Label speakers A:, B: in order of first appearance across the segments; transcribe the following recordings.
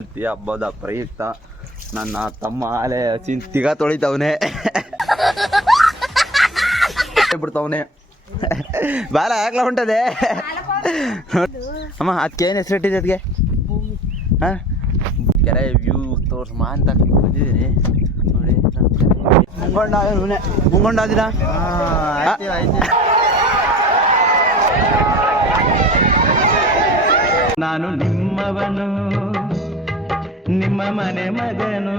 A: ಸಂಕ್ರಾಂತಿ ಹಬ್ಬದ ಪ್ರಯುಕ್ತ ನನ್ನ ತಮ್ಮ ಆಲೆ ಹಸಿನ್ ತಿಗ ತೊಳಿತವನೆ. ಬಿಡ್ತವನೆ ಬಾಲ ಆಗ್ಲ ಹೊಂಟದೆ? ಅಮ್ಮ ಅದಕ್ಕೆ ಏನು ಹೆಸರು ಇಟ್ಟಿದೆ ಅದಕ್ಕೆ ಹಾಂ? ಕೆರೆ ವ್ಯೂ ತೋರ್ಸಮ್ಮ ಅಂತ ಬಂದಿದ್ದೀನಿ. ನೋಡಿ, ಮುಂಗೊಂಡ ಮುಂಗೊಂಡ
B: ನಾನು ನಿಮ್ಮವನು. ನಿಮ್ಮ ಮನೆ ಮಗನು.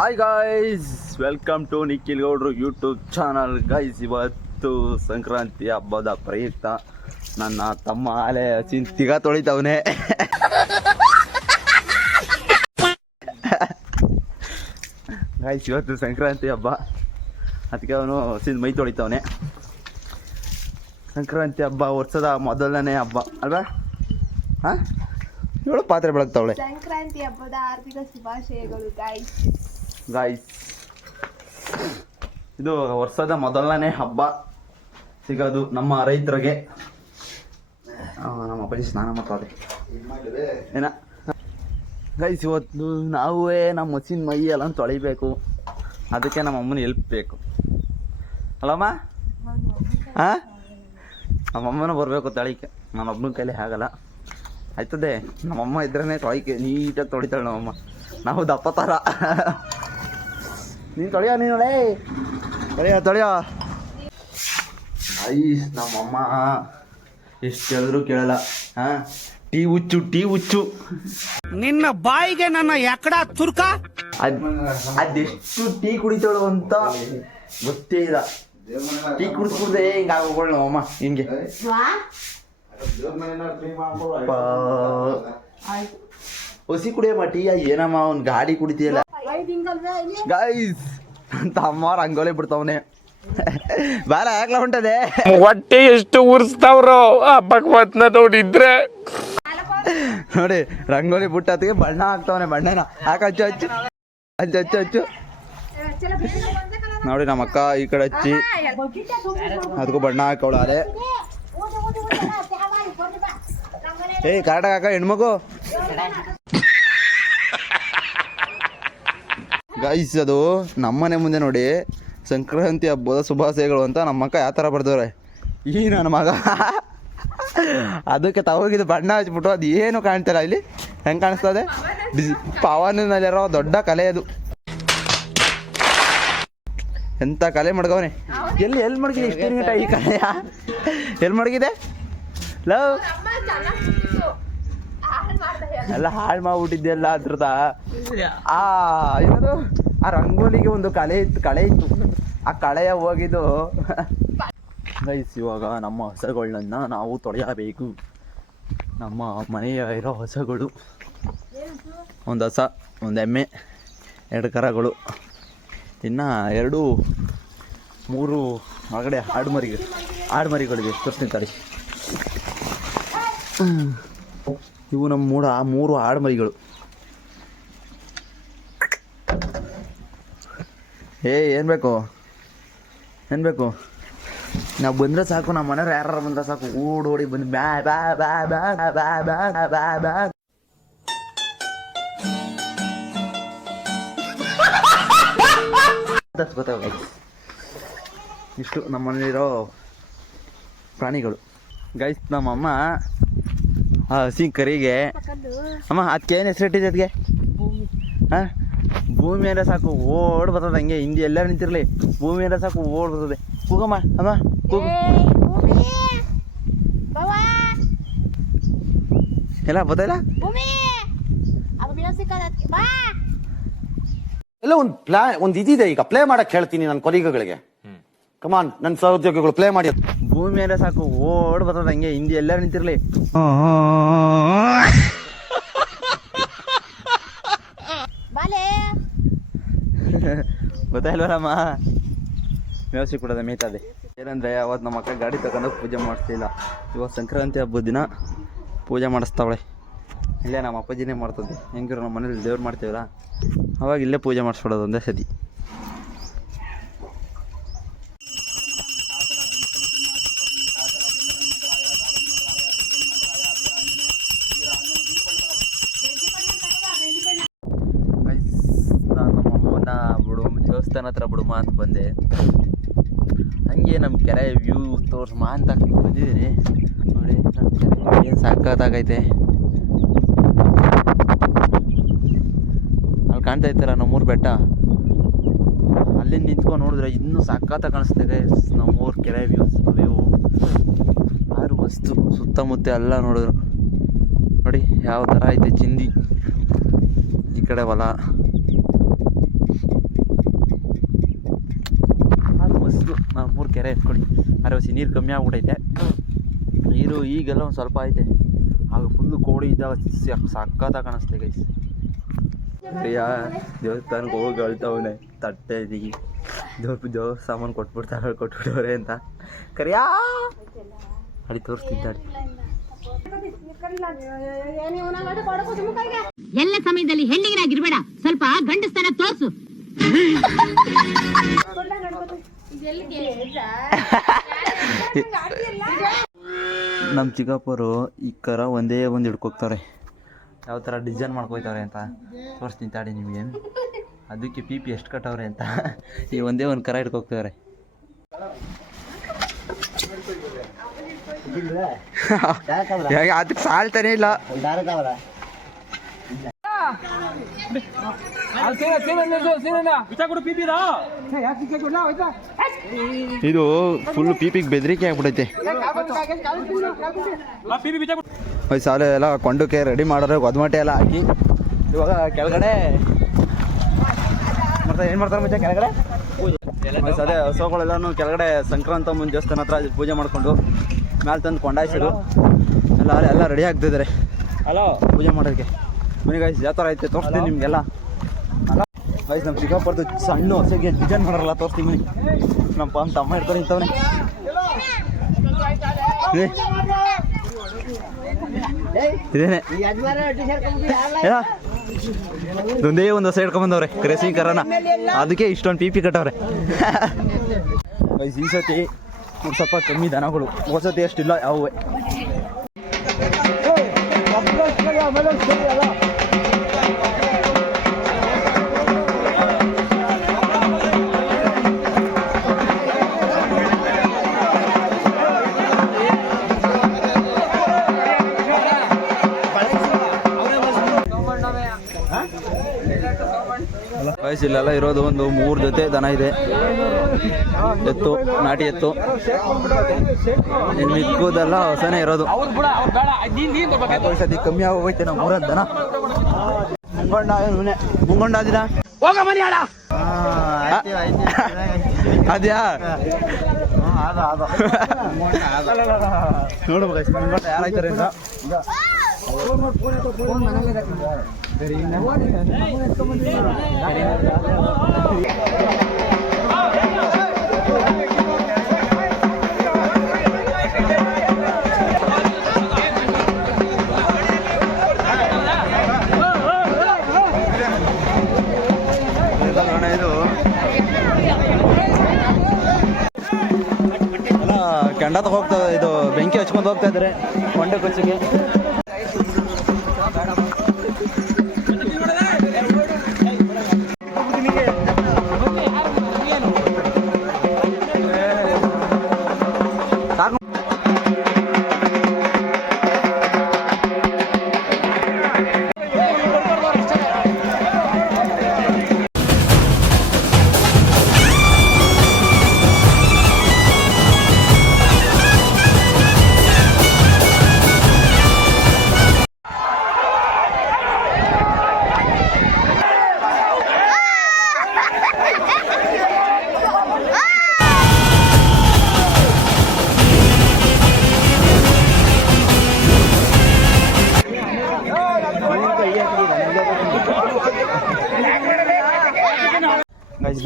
A: Hi guys welcome to Nikhil ಗೌಡ್ರು ಯೂಟ್ಯೂಬ್ ಚಾನಲ್ ಗಾಯ್ಸ್ ಇವತ್ತು ಸಂಕ್ರಾಂತಿ ಹಬ್ಬದ ಪ್ರಯುಕ್ತ ನನ್ನ ತಮ್ಮ ಆಲೆ ಹಸಿನ್ ತಿಗ ತೊಳಿತವನೆ. ಗಾಯ್ಸ್ ಇವತ್ತು ಸಂಕ್ರಾಂತಿ ಹಬ್ಬ. ಅದಕ್ಕೆ ಅವನು ಹಸಿನ್ ಮೈ ತೊಳಿತವನೆ. ಸಂಕ್ರಾಂತಿ ಹಬ್ಬ ವರ್ಷದ ಮೊದಲನೇ ಹಬ್ಬ, ಅಲ್ವಾ? ಹಾಂ? ಇವಳು ಪಾತ್ರೆ ಬೆಳಗ್ತಾವಳೆ.
C: ಸಂಕ್ರಾಂತಿ ಹಬ್ಬದ ಆರ್ಥಿಕ ಶುಭಾಶಯಗಳು ಗಾಯ್ಸ್
A: ಗಾಯ್ಸ್ ಇದು ವರ್ಷದ ಮೊದಲನೇ ಹಬ್ಬ. ಸಿಗೋದು ನಮ್ಮ ರೈತರಿಗೆ. ನಮ್ಮ ಅಪ್ಪಾಜಿ ಸ್ನಾನ ಮಾಡ್ತಾರೆ. ಏನ? ಗೈಸ್ ಇವತ್ತು ನಾವೇ ನಮ್ಮ ಮಸಿನ ಮೈ ಎಲ್ಲ ತೊಳಿಬೇಕು. ಅದಕ್ಕೆ ನಮ್ಮ ಅಮ್ಮನ ಹೆಲ್ಪ್ ಬೇಕು. ಅಲ್ಲಮ್ಮ? ಹಾಂ ನಮ್ಮಮ್ಮನೂ ಬರಬೇಕು ತಳಿಕೆ. ನನ್ನ ಒಬ್ಬನ ಕೈಲಿ ಆಗಲ್ಲ. ಆಯ್ತದೆ. ನಮ್ಮಮ್ಮ ಇದ್ರೇ ತೊಳಿಕೆ ನೀಟಾಗಿ ತೊಳಿತಾಳೆ ನಮ್ಮಮ್ಮ. ನಾವು ದಪ್ಪ ಥರ ನೀನು ತೊಳೆಯೋ ನೀನು ತೊಳಿಯ ತೊಳೆಯೋ. ಐಸ್ ನಮ್ಮಮ್ಮ. ಎಷ್ಟು ಹೇಳಿದ್ರು ಕೇಳಲ್ಲ. ಹಾಂ? ಟೀ ಹುಚ್ಚು ಟೀ ಹುಚ್ಚು.
B: ನಿನ್ನ ಬಾಯಿಗೆ ನನ್ನ ಎಕಡ ತುರ್ಕ?
A: ಅದ್ ಅದೆಷ್ಟು ಟೀ ಕುಡಿತಾಳು ಅಂತ ಗೊತ್ತೇ ಇಲ್ಲ. ಟೀ ಕುಡಿಸ್ಬಿಡ್ದೆ ಹಿಂಗ ಆಗೋಗಳು ನಮ್ಮಮ್ಮ ಹಿಂಗೆ ಪಾ. ಕುಡಿಯ ಮಟ್ಟಿ ಏನಮ್ಮ ಅವ್ನ ಗಾಡಿ ಕುಡಿತೀಯಲ್ಲ. ಗೈಸ್ ತಮ್ಮ ರಂಗೋಲಿ ಬಿಡ್ತಾವನೆ. ಬಾಲ ಆಗ್ಲ ಹೊಂಟದೆ?
D: ಹೊಟ್ಟೆ ಎಷ್ಟು ಉರ್ಸ್ತಾವ್ರು ಭಗವತ್ನ ನೋಡಿದ್ರೆ
A: ನೋಡಿ ರಂಗೋಲಿ ಬಿಟ್ಟತ್ತಿಗೆ ಬಣ್ಣ ಹಾಕ್ತಾವನೆ ಬಣ್ಣನ. ಹಾಕ ಹಚ್ಚು ಹಚ್ಚು. ಹಚ್ಚು ಹಚ್ಚು ಹಚ್ಚು. ನೋಡಿ ನಮ್ಮ ಅಕ್ಕ ಈ ಕಡೆ ಹಚ್ಚಿ. ಅದಕ್ಕೂ ಬಣ್ಣ ಹಾಕವಳಾರೆ ಏಯ್ ಕಾಟ ಕಾಕ, ಹೆಣ್ಮಗು. ಗೈಸ್ ಅದು ನಮ್ಮನೆ ಮುಂದೆ ನೋಡಿ ಸಂಕ್ರಾಂತಿ ಹಬ್ಬದ ಶುಭಾಶಯಗಳು ಅಂತ ನಮ್ಮಕ್ಕ ಯಾವ ಥರ ಬರ್ದವ್ರೆ? ಈ ನನ್ನ ಮಗ. ಅದಕ್ಕೆ ತಗೋಗಿದ್ದು ಬಣ್ಣ ಹಚ್ಬಿಟ್ಟು, ಅದು ಏನು ಕಾಣ್ತಾರ ಇಲ್ಲಿ. ಹೆಂಗೆ ಕಾಣಿಸ್ತದೆ ಬಿಸ್ ಪವನಲ್ಲಿರೋ ದೊಡ್ಡ ಕಲೆ ಅದು. ಎಂತ ಕಲೆ ಮಡ್ಗವನೆ? ಎಲ್ಲಿ ಎಲ್ಲಿ ಮಡಗಿದೆ ಇಷ್ಟು ಈ ಕಲೆಯ? ಎಲ್ಲಿ ಮಡಗಿದೆ ಲವ್ ಎಲ್ಲ ಹಾಳು ಮಾಡ್ಬಿಟ್ಟಿದ್ದೆಲ್ಲ ಅದ್ರದ ಆ ಏನದು? ಆ ರಂಗೋಲಿಗೆ ಒಂದು ಕಲೆ ಇತ್ತು ಕಳೆ ಇತ್ತು. ಆ ಕಳೆಯ ಹೋಗಿದ್ದು. ಗೈಸ್ ಇವಾಗ ನಮ್ಮ ಹೊಸಗಳನ್ನ ನಾವು ತೊಳೆಯಬೇಕು. ನಮ್ಮ ಮನೆಯ ಇರೋ ಹೊಸಗಳು. ಒಂದು ಹಸ ಒಂದು ಎಮ್ಮೆ ಎರಡು ಕರಗಳು. ಇನ್ನು ಎರಡು ಮೂರು ಒಳಗಡೆ ಆಡು ಮರಿಗಳು ಆಡು ಮರಿಗಳಿವೆ ತೋರಿಸ್ತೀನಿ ತಡಿ. ಇವು ನಮ್ಮ ಮೂಡ ಮೂರು ಆಡು ಮರಿಗಳು ಏ, ಏನು ಬೇಕು? ಏನು ಬೇಕು? ನಾವು ಬಂದರೆ ಸಾಕು ನಮ್ಮ ಮನೆಯವ್ರು ಯಾರು ಬಂದ್ರೆ ಸಾಕು. ಓಡಿ ಓಡಿ ಬಂದು ಬ್ಯಾ ಬ್ಯಾ ಬ್ಯಾ ಬ್ಯಾ ಬ್ಯಾ ಬ್ಯಾ ಬ್ಯಾ ಬ್ಯಾ. ಗೊತ್ತಾಗ ಇಷ್ಟು ನಮ್ಮ ಮನೇಲಿರೋ ಪ್ರಾಣಿಗಳು. ಗೈಸ್ ನಮ್ಮಮ್ಮ ಆ ಹಸಿ ಕರಿಗೆ ಅಮ್ಮ ಅದಕ್ಕೆ ಏನು ಹೆಸರು ಇಟ್ಟಿದೆ ಅದಕ್ಕೆ ಹಾಂ? ಭೂಮಿ ಅಂದರೆ ಸಾಕು, ಓಡ್ ಬರ್ತದೆ ಹಂಗೆ. ಹಿಂದಿ ಎಲ್ಲರೂ ನಿಂತಿರಲಿ. ಭೂಮಿ ಅಂದರೆ ಸಾಕು, ಓಡ್ ಬರ್ತದೆ. ಕೂಗಮ್ಮ, ಅಮ್ಮ, ಕೂಗು. ಎಲ್ಲ ಬತ್ತಾಯಿಲ್ಲ
E: ಎಲ್ಲ ಒಂದು ಪ್ಲಾ ಒಂದು ಇದಿದೆ ಈಗ. ಪ್ಲೇ ಮಾಡಕ್ಕೆ ಹೇಳ್ತೀನಿ ನನ್ನ ಕೊಲೀಗಗಳಿಗೆ. ಕಮಾನ್ ನನ್ನ ಸಹೋದ್ಯೋಗಿಗಳು ಪ್ಲೇ ಮಾಡಿ.
A: ಭೂಮಿ ಅಂದ್ರೆ ಸಾಕು ಓಡ್ ಬರ್ತದ ಹಂಗೆ ಹಿಂದಿ ಎಲ್ಲರೂ ನಿಂತಿರಲಿ. ಗೊತ್ತಾಯಿಲ್ವಲ್ಲಮ್ಮ ವ್ಯವಸ್ಥೆ ಕೊಡೋದೆ ಮೇಯ್ತದೆ ಏನಂದರೆ ಅವತ್ತು ನಮ್ಮ ಅಕ್ಕ ಗಾಡಿ ತಗೊಂಡು ಪೂಜೆ ಮಾಡಿಸ್ತಿಲ್ಲ ಇವತ್ತು ಸಂಕ್ರಾಂತಿ ಹಬ್ಬದ ದಿನ ಪೂಜೆ ಮಾಡಿಸ್ತಾವಳೆ. ಇಲ್ಲೇ ನಮ್ಮ ಅಪ್ಪಾಜಿನೇ ಮಾಡ್ತದೆ. ಹೆಂಗಿರೋ ನಮ್ಮ ಮನೇಲಿ ದೇವ್ರು ಮಾಡ್ತೀವಲ್ಲ? ಅವಾಗ ಇಲ್ಲೇ ಪೂಜೆ ಮಾಡಿಸ್ಬಿಡೋದು ಒಂದೇ ಸತಿ. ದೇವಸ್ಥಾನ ಹತ್ರ ಬಿಡುಮ ಅಂತ ಬಂದೆ. ಹಂಗೆ ನಮ್ಮ ಕೆರೆ ವ್ಯೂ ತೋರ್ಸಮ್ಮ ಅಂತ ಬಂದಿದ್ದೀನಿ. ನೋಡಿ ಕೆರೆ ಏನು ಸಾಕಾಗೈತೆ ಅಲ್ಲಿ ಕಾಣ್ತಾ ಇತ್ತಲ್ಲ ನಮ್ಮೂರು ಬೆಟ್ಟ? ಅಲ್ಲಿ ನಿಂತ್ಕೊಂಡು ನೋಡಿದ್ರೆ ಇನ್ನೂ ಸಖತ್ತಾಗಿ ಕಾಣಿಸ್ತಿದೆ ನಮ್ಮೂರು ಕೆರೆ ವ್ಯೂಸ್ ವ್ಯೂ ಆರು ಮಸ್ತು ಸುತ್ತಮುತ್ತ ಎಲ್ಲ ನೋಡಿದ್ರು. ನೋಡಿ, ಯಾವ ಥರ ಐತೆ ಚಿಂದಿ. ಈ ಕಡೆ ಹೊಲ ಆರು ಮಸ್ತು ನಮ್ಮೂರು ಕೆರೆ ಎತ್ಕೊಳ್ಳಿ ಅರವಸಿ ನೀರು ಕಮ್ಮಿ ಆಗ್ಬಿಟ್ಟೈತೆ ನೀರು ಈಗೆಲ್ಲ ಒಂದು ಸ್ವಲ್ಪ ಐತೆ. ಆಗ ಫುಲ್ಲು ಕೋಡಿ ಇದ್ದಾಗ ಸಕ್ಕತ್ತ ಕಾಣಿಸ್ತೆ ಗೈಸ್ ಪ್ರಿಯಾ ದೇವಸ್ಥಾನಕ್ಕೆ ಹೋಗಿ ಅಳ್ತಾವನೆ. ತಟ್ಟೆ ಇದೀಗಿ. ದೇವ್ರ ದೇವ್ರ ಸಾಮಾನು ಕೊಟ್ಬಿಡ್ತಾರೆ ಕೊಟ್ಬಿಡೋರೆ ಅಂತ. ಕರಿಯಾ! ಅಡಿ ತೋರಿಸ್ತಿದ್ದಾಳೆ
F: ಎಲ್ಲ ಸಮಯದಲ್ಲಿ ಹೆಣ್ಣಿಗರಾಗಿರ್ಬೇಡ. ಸ್ವಲ್ಪ ಗಂಡಸ್ತನ ತೋರ್ಸು.
A: ನಮ್ಮ ಚಿಕ್ಕಪ್ಪರು ಈ ಕರ ಒಂದೇ ಒಂದು ಹಿಡ್ಕೋಗ್ತಾರೆ ಯಾವ ಥರ ಡಿಸೈನ್ ಮಾಡ್ಕೊಯ್ತಾರೆ ಅಂತ. ತೋರಿಸ್ತೀನಿ ತಾಡಿ ನಿಮಗೆ. ಅದಕ್ಕೆ ಪಿ ಪಿ ಎಷ್ಟು ಕಟ್ಟವ್ರೆ ಅಂತ. ಈ ಒಂದೇ ಒಂದು ಕರ ಹಿಡ್ಕೋಗ್ತವ್ರೆ ಅದಕ್ಕೆ ಸಾಲ್ತಾನೆ ಇಲ್ಲ? ಇದು ಫುಲ್ ಪೀಪಿಗೆ ಬೆದರಿಕೆ ಆಗ್ಬಿಡೈತೆ ಸಾಲ ಎಲ್ಲ ಕೊಂಡಕ್ಕೆ ರೆಡಿ ಮಾಡೋರು ಗೊದ್ಮಟೆ ಎಲ್ಲ ಹಾಕಿ. ಇವಾಗ ಕೆಳಗಡೆ ಮತ್ತೆ ಏನು ಮಾಡ್ತಾರೆ ಮತ್ತೆ ಕೆಳಗಡೆ? ಅದೇ ಹಸುಗಳೆಲ್ಲನೂ ಕೆಳಗಡೆ ಸಂಕ್ರಾಂತ ಮುಂದೆ ದೇವಸ್ಥಾನ ಹತ್ರ ಪೂಜೆ ಮಾಡಿಕೊಂಡು ಮ್ಯಾಲ್ ತಂದು ಕೊಂಡಾಯಿಸಿದ್ರು ಎಲ್ಲ ಎಲ್ಲ ರೆಡಿ ಆಗ್ತಿದ್ದಾರೆ ಹಲೋ ಪೂಜೆ ಮಾಡೋದಕ್ಕೆ ಬನ್ನಿ ಗೈಸ್ ಯಾವ ಥರ ಐತೆ ತೋರಿಸ್ತೀನಿ ನಿಮಗೆಲ್ಲ. ಗೈಸ್ ನಮ್ಮ ಚಿಕ್ಕಪ್ಪರ್ದು ಸಣ್ಣ ಹೊಸಗೆ ಡಿಸೈನ್ ಮಾಡಾರಲ್ಲ, ತೋರಿಸ್ತೀನಿ ಬನ್ನಿ. ನಮ್ಮ ನಮ್ಮ ತಮ್ಮ ಇರ್ತಾರೆ ಏನ? ಇದೊಂದೇ ಒಂದು ಹೊಸ ಹಿಡ್ಕೊಂಬಂದವ್ರೆ ಕರೆಸಿ ಕರನ. ಅದಕ್ಕೆ ಇಷ್ಟೊಂದು ಪಿ ಪಿ ಕಟ್ಟವ್ರೆ. ಈ ಸತಿ ಒಂದ್ ಸ್ವಲ್ಪ ಕಮ್ಮಿ ದನಗಳು. ಹೋದ ಅಷ್ಟಿಲ್ಲ, ಯಾವುವೆ. ಗೈಸ್ ಇಲ್ಲೆಲ್ಲ ಇರೋದು ಒಂದು ಮೂರು ಜೊತೆ ದನ ಇದೆ. ಎತ್ತು ನಾಟಿ ಎತ್ತು. ಮಿಕ್ಕುದೆಲ್ಲ ಹೊಸನೇ ಇರೋದು. ಸತಿ ಕಮ್ಮಿ ಆಗೋಗೈತೆ ನಾವು ಮೂರದ ದನ. ಮುಂಗೊಂಡ ಮುಂಗೊಂಡ ದಿನ. ಅದ್ಯಾ? ನೋಡ್ಬೇಕು ಮುಂಗೊಂಡ ಯಾರಾಯ್ತಾರೆ ಅಂತ ಹೋಗ್ತದೆ ಇದು ಬೆಂಕಿ ಹಚ್ಕೊಂಡು ಹೋಗ್ತಾ ಇದ್ದಾರೆ ಕೊಂಡೆ ಕೊಚ್ಚಿಗೆ.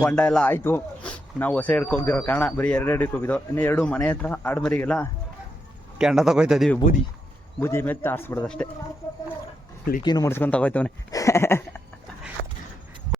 A: ಕೊಂಡ ಎಲ್ಲ ಆಯಿತು. ನಾವು ಹೊಸ ಹಿಡ್ಕೊ ಹೋಗಿರೋ ಕಾರಣ ಬರೀ ಎರಡು ಹಿಡ್ಕೊ ಹೋಗಿದ್ದೋ ಇನ್ನು ಎರಡು ಮನೆ ಹತ್ರ ಆಡ್ಮರಿಗೆಲ್ಲ ಕೆಂಡ ತಗೋಯ್ತಾ ಇದೀವಿ, ಬೂದಿ. ಬೂದಿ ಮೇಲೆ ತಾರಿಸ್ಬಿಡೋದಷ್ಟೇ. ಲಿಕ್ಕಿನೂ ಮುಡ್ಸ್ಕೊಂಡು ತಗೋಯ್ತವನೆ